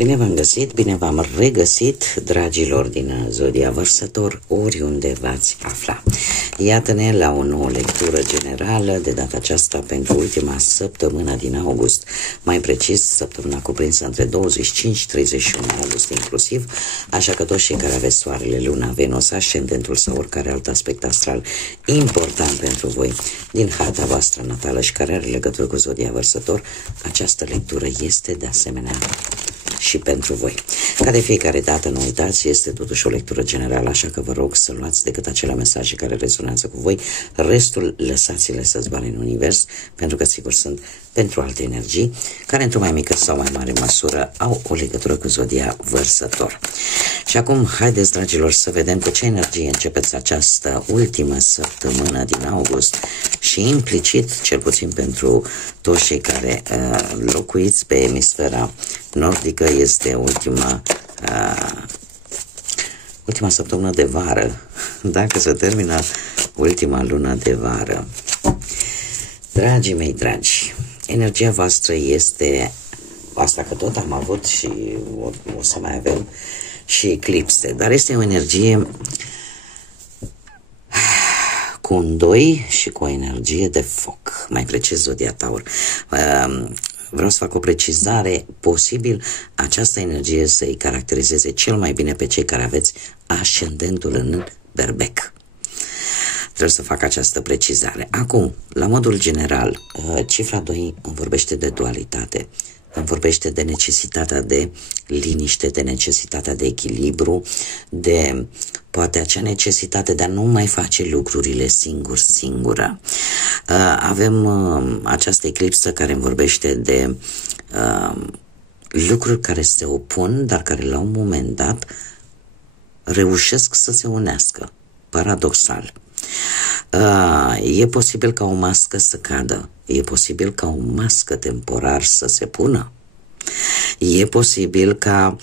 Bine v-am găsit, bine v-am regăsit, dragilor din Zodia Vărsător, oriunde v-ați afla. Iată-ne la o nouă lectură generală, de data aceasta pentru ultima săptămână din august, mai precis săptămâna cuprinsă între 25-31 august inclusiv, așa că toți cei care aveți soarele, luna, Venus, ascendentul sau oricare alt aspect astral important pentru voi din harta voastră natală și care are legătură cu Zodia Vărsător, această lectură este de asemenea și pentru voi. Ca de fiecare dată, nu uitați, este totuși o lectură generală, așa că vă rog să luați decât acele mesaje care rezonează cu voi, restul lăsați-le să zboare în univers, pentru că sigur sunt pentru alte energii, care într-o mai mică sau mai mare măsură au o legătură cu Zodia Vărsător. Și acum, haideți, dragilor, să vedem cu ce energie începeți această ultimă săptămână din august și implicit, cel puțin pentru toți cei care locuiți pe emisfera nordică, este ultima săptămână de vară, dacă se termină ultima lună de vară. Dragii mei dragi, energia voastră este asta, că tot am avut și o să mai avem și eclipse, dar este o energie cu un 2 și cu o energie de foc, mai precis Zodia Taur. Vreau să fac o precizare, posibil această energie să-i caracterizeze cel mai bine pe cei care aveți ascendentul în Berbec. Trebuie să fac această precizare. Acum, la modul general, cifra 2 îmi vorbește de dualitate, îmi vorbește de necesitatea de liniște, de necesitatea de echilibru, de poate acea necesitate de a nu mai face lucrurile singură. Avem această eclipsă care îmi vorbește de lucruri care se opun, dar care la un moment dat reușesc să se unească. Paradoxal. E posibil ca o mască să cadă, e posibil ca o mască temporar să se pună, e posibil ca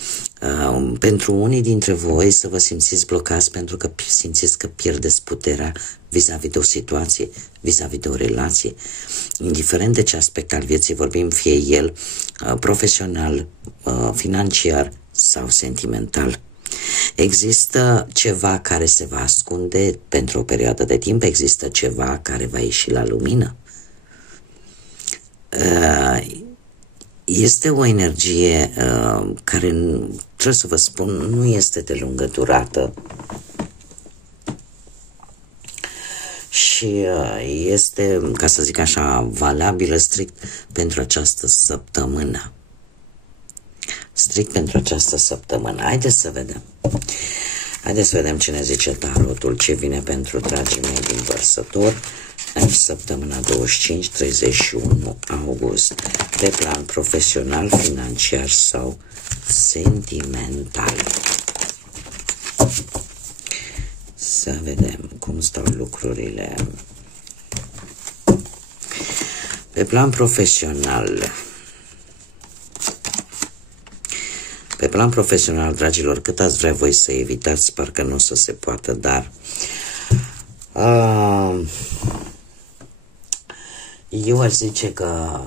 pentru unii dintre voi să vă simțiți blocați pentru că simțiți că pierdeți puterea vis-a-vis de o situație, vis-a-vis de o relație, indiferent de ce aspect al vieții vorbim, fie el profesional, financiar sau sentimental. Există ceva care se va ascunde pentru o perioadă de timp, există ceva care va ieși la lumină. Este o energie care, trebuie să vă spun, nu este de lungă durată și este, ca să zic așa, valabilă strict pentru această săptămână. Strict pentru această săptămână. Haideți să vedem. Haideți să vedem ce ne zice tarotul, ce vine pentru dragii mei din Vărsător în săptămâna 25-31 august, pe plan profesional, financiar sau sentimental. Să vedem cum stau lucrurile. Pe plan profesional, dragilor, cât ați vrea voi să evitați, parcă nu o să se poată, dar eu aș zice că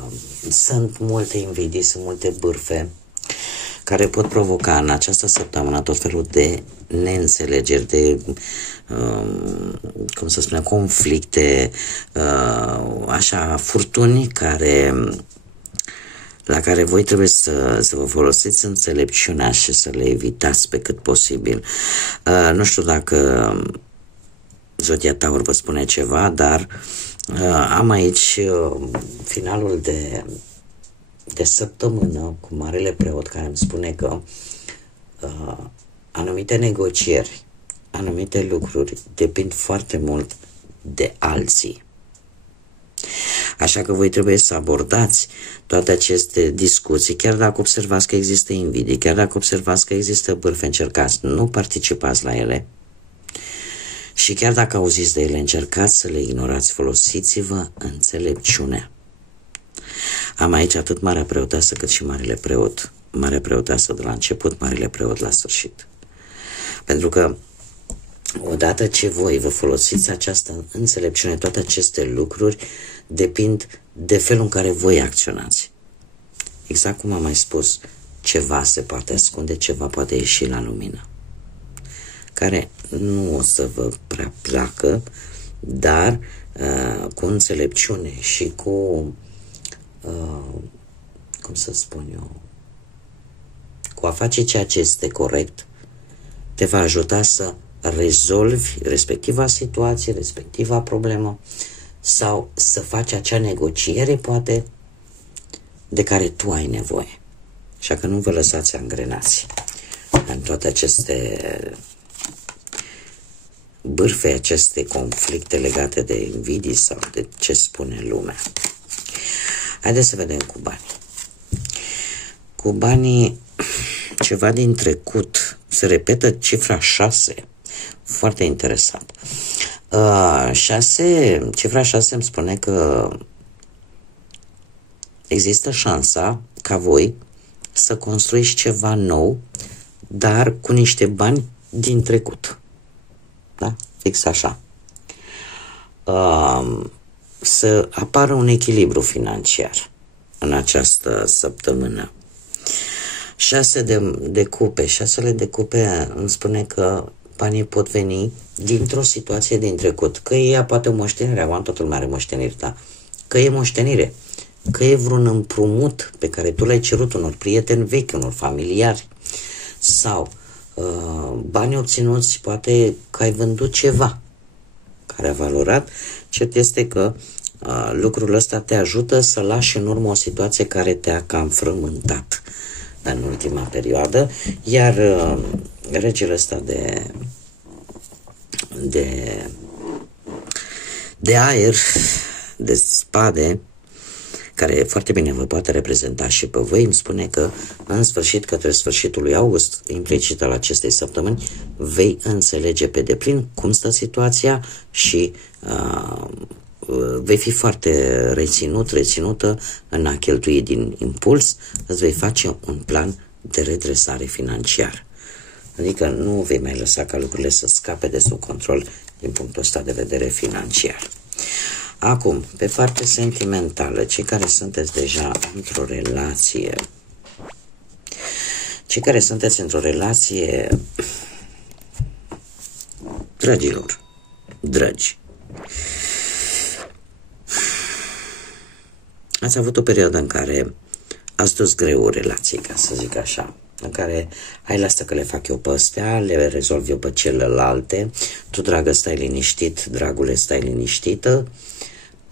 sunt multe invidii, sunt multe bârfe care pot provoca în această săptămână tot felul de neînțelegeri, de cum să spunem, conflicte, așa, furtuni la care voi trebuie să vă folosiți înțelepciunea și să le evitați pe cât posibil. Nu știu dacă Zodia Taur vă spune ceva, dar am aici finalul de săptămână cu Marele Preot, care îmi spune că anumite negocieri, anumite lucruri depind foarte mult de alții. Așa că voi trebuie să abordați toate aceste discuții, chiar dacă observați că există invidii, chiar dacă observați că există bârfe, încercați, nu participați la ele. Și chiar dacă auziți de ele, încercați să le ignorați, folosiți-vă înțelepciunea. Am aici atât Marea Preoteasă cât și Marele Preot. Marea Preoteasă de la început, Marele Preot la sfârșit. Pentru că odată ce voi vă folosiți această înțelepciune, toate aceste lucruri depind de felul în care voi acționați. Exact cum am mai spus, ceva se poate ascunde, ceva poate ieși la lumină, care nu o să vă prea placă, dar cu înțelepciune și cu, cum să spun eu, cu a face ceea ce este corect, te va ajuta să rezolvi respectiva situație, respectiva problemă, sau să faci acea negociere, poate, de care tu ai nevoie. Așa că nu vă lăsați angrenați în toate aceste bârfe, aceste conflicte legate de invidii sau de ce spune lumea. Haideți să vedem cu banii. Cu banii, ceva din trecut, se repetă cifra 6, foarte interesant. 6, cifra 6 îmi spune că există șansa ca voi să construiți ceva nou, dar cu niște bani din trecut. Da? Fix așa. Să apară un echilibru financiar în această săptămână. 6 de cupe. 6 de cupe îmi spune că banii pot veni dintr-o situație din trecut. Că e poate o moștenire, acum toată lumea are moșteniri, da? Că e moștenire, că e vreun împrumut pe care tu l-ai cerut unor prieteni vechi, unor familiari, sau bani obținuți, poate că ai vândut ceva care a valorat. Cert este că lucrul ăsta te ajută să lași în urmă o situație care te-a cam frământat în ultima perioadă, iar regele ăsta de aer, de spade, care foarte bine vă poate reprezenta și pe voi, îmi spune că în sfârșit, către sfârșitul lui august, implicit al acestei săptămâni, vei înțelege pe deplin cum stă situația și vei fi foarte reținută în a cheltui din impuls, îți vei face un plan de redresare financiar. Adică nu vei mai lăsa ca lucrurile să scape de sub control din punctul ăsta de vedere financiar. Acum, pe partea sentimentală, cei care sunteți deja într-o relație, cei care sunteți într-o relație, dragilor, dragi, ați avut o perioadă în care ați dus greu relației, ca să zic așa, în care hai lasă că le fac eu pe astea, le rezolv eu pe celelalte, tu, dragă, stai liniștit, dragule, stai liniștită,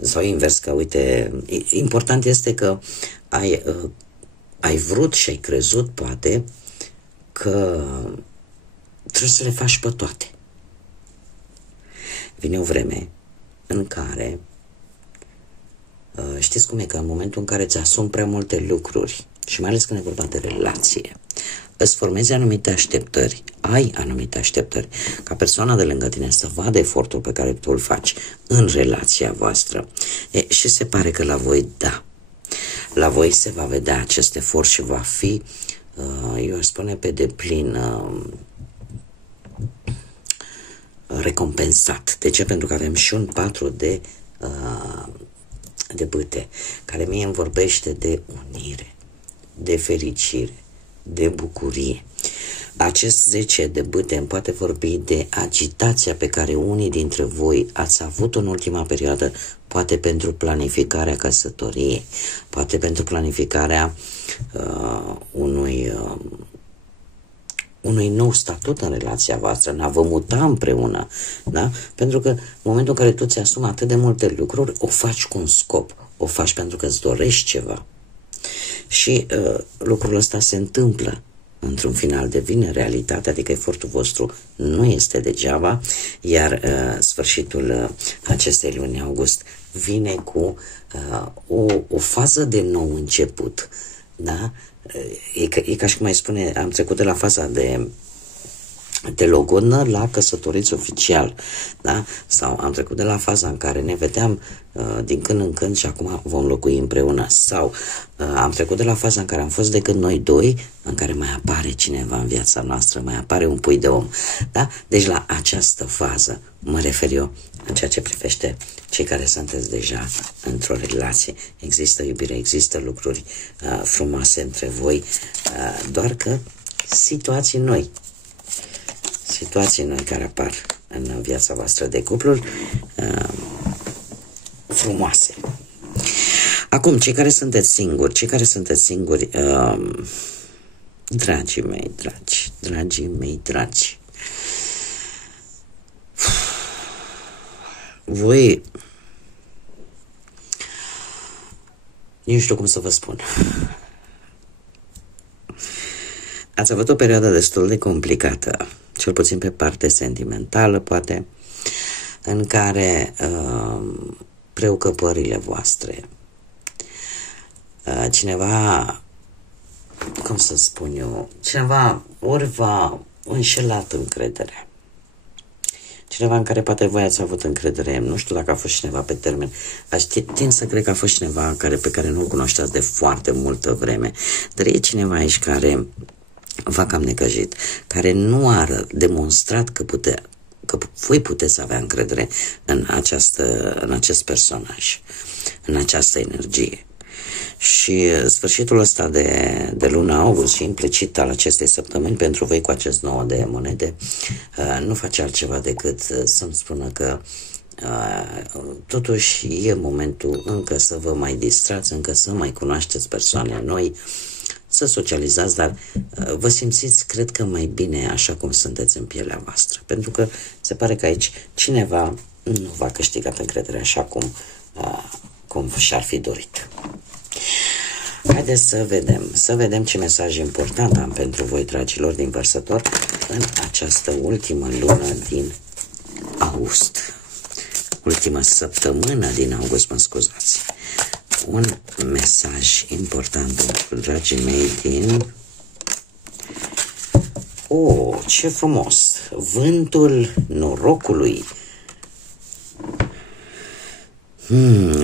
sau invers, că uite, important este că ai vrut și ai crezut, poate, că trebuie să le faci pe toate. Vine o vreme în care știți cum e, că în momentul în care îți asumi prea multe lucruri, și mai ales când e vorba de relație, îți formezi anumite așteptări, ai anumite așteptări, ca persoana de lângă tine să vadă efortul pe care tu îl faci în relația voastră. Și se pare că la voi, da, la voi se va vedea acest efort și va fi, eu aș spune, pe deplin recompensat. De ce? Pentru că avem și un 4 de bâte, care mie îmi vorbește de unire, de fericire, de bucurie. Acest 10 de bâte îmi poate vorbi de agitația pe care unii dintre voi ați avut în ultima perioadă, poate pentru planificarea căsătoriei, poate pentru planificarea unui nou statut în relația voastră, în a vă muta împreună, da? Pentru că în momentul în care tu ți-asumi atât de multe lucruri, o faci cu un scop, o faci pentru că îți dorești ceva. Și lucrul ăsta se întâmplă într-un final, devine realitate, adică efortul vostru nu este degeaba, iar sfârșitul acestei luni august vine cu o fază de nou început, da? E ca și cum mai spune, am trecut de la faza te logodnă la căsătoriți oficial, da? Sau am trecut de la faza în care ne vedeam din când în când și acum vom locui împreună, sau am trecut de la faza în care am fost decât noi doi, în care mai apare cineva în viața noastră, mai apare un pui de om, da? Deci la această fază mă refer eu în ceea ce privește cei care sunteți deja într-o relație. Există iubire, există lucruri frumoase între voi, doar că situații noi care apar în viața voastră de cupluri frumoase. Acum, cei care sunteți singuri, dragii mei dragi, voi, nu știu cum să vă spun, ați avut o perioadă destul de complicată, cel puțin pe parte sentimentală, poate, în care preocupările voastre, cineva, cum să spun eu, cineva ori v-a înșelat încrederea, cineva în care poate voi ați avut încredere, nu știu dacă a fost cineva pe termen, tind să cred că a fost cineva pe care nu-l cunoșteați de foarte multă vreme, dar e cineva aici care v-a cam necăjit, care nu a demonstrat că voi puteți avea încredere în acest personaj, în această energie. Și sfârșitul ăsta de luna august și implicit al acestei săptămâni pentru voi cu acest 9 de monede nu face altceva decât să-mi spună că totuși e momentul încă să vă mai distrați, încă să mai cunoașteți persoane noi, să socializați, dar vă simțiți, cred că mai bine așa cum sunteți în pielea voastră. Pentru că se pare că aici cineva nu v-a câștigat încrederea așa cum și-ar fi dorit. Haideți să vedem ce mesaj important am pentru voi, dragilor din Vărsător, în această ultimă lună din august. Ultima săptămână din august, mă scuzați. Un mesaj important pentru dragii mei din... Oh, ce frumos! Vântul norocului.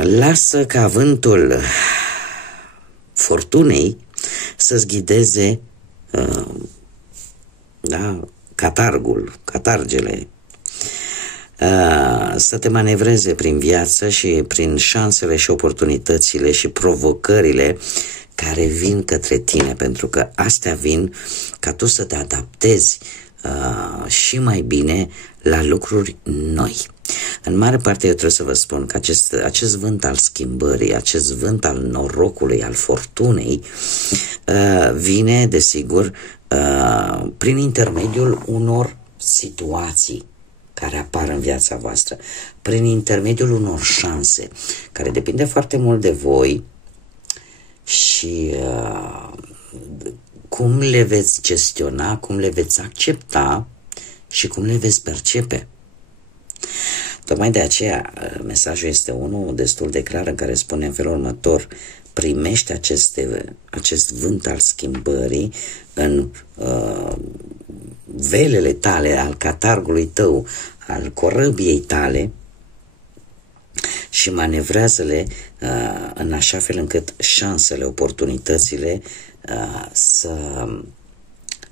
Lasă ca vântul fortunei să-ți ghideze catargele, să te manevreze prin viață și prin șansele și oportunitățile și provocările care vin către tine, pentru că astea vin ca tu să te adaptezi și mai bine la lucruri noi. În mare parte eu trebuie să vă spun că acest vânt al schimbării, acest vânt al norocului, al fortunei, vine, desigur, prin intermediul unor situații care apar în viața voastră, prin intermediul unor șanse, care depinde foarte mult de voi și cum le veți gestiona, cum le veți accepta și cum le veți percepe. Tocmai de aceea mesajul este unul destul de clar, în care spune în felul următor: primește acest vânt al schimbării în velele tale, al catargului tău, al corăbiei tale, și manevrează-le în așa fel încât șansele, oportunitățile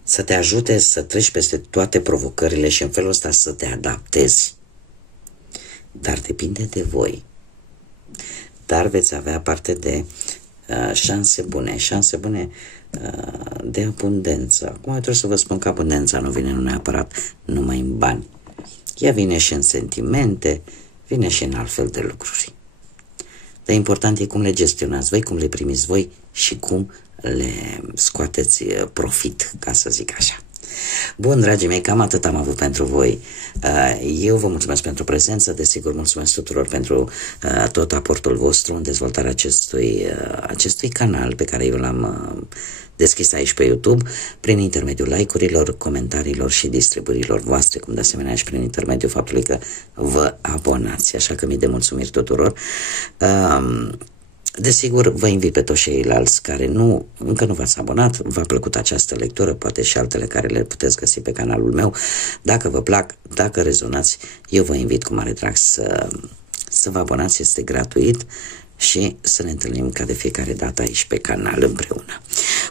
să te ajute să treci peste toate provocările și în felul ăsta să te adaptezi. Dar depinde de voi. Dar veți avea parte de șanse bune de abundență. Acum eu trebuie să vă spun că abundența nu vine neapărat numai în bani. Ea vine și în sentimente, vine și în altfel de lucruri. Dar important e cum le gestionați voi, cum le primiți voi și cum le scoateți profit, ca să zic așa. Bun, dragii mei, cam atât am avut pentru voi. Eu vă mulțumesc pentru prezență, desigur mulțumesc tuturor pentru tot aportul vostru în dezvoltarea acestui canal pe care eu l-am deschis aici pe YouTube, prin intermediul like-urilor, comentariilor și distribuirilor voastre, cum de asemenea și prin intermediul faptului că vă abonați. Așa că mii de mulțumiri tuturor. Desigur, vă invit pe toți ceilalți care încă nu v-ați abonat, v-a plăcut această lectură, poate și altele care le puteți găsi pe canalul meu. Dacă vă plac, dacă rezonați, eu vă invit cu mare drag să vă abonați, este gratuit, și să ne întâlnim ca de fiecare dată aici pe canal împreună.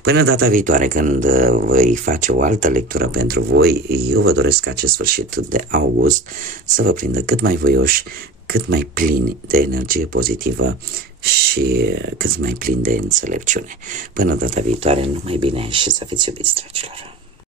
Până data viitoare, când voi face o altă lectură pentru voi, eu vă doresc acest sfârșit de august să vă prindă cât mai voioși, cât mai plini de energie pozitivă și cât mai plini de înțelepciune. Până data viitoare, numai bine și să fiți iubiți, dragilor!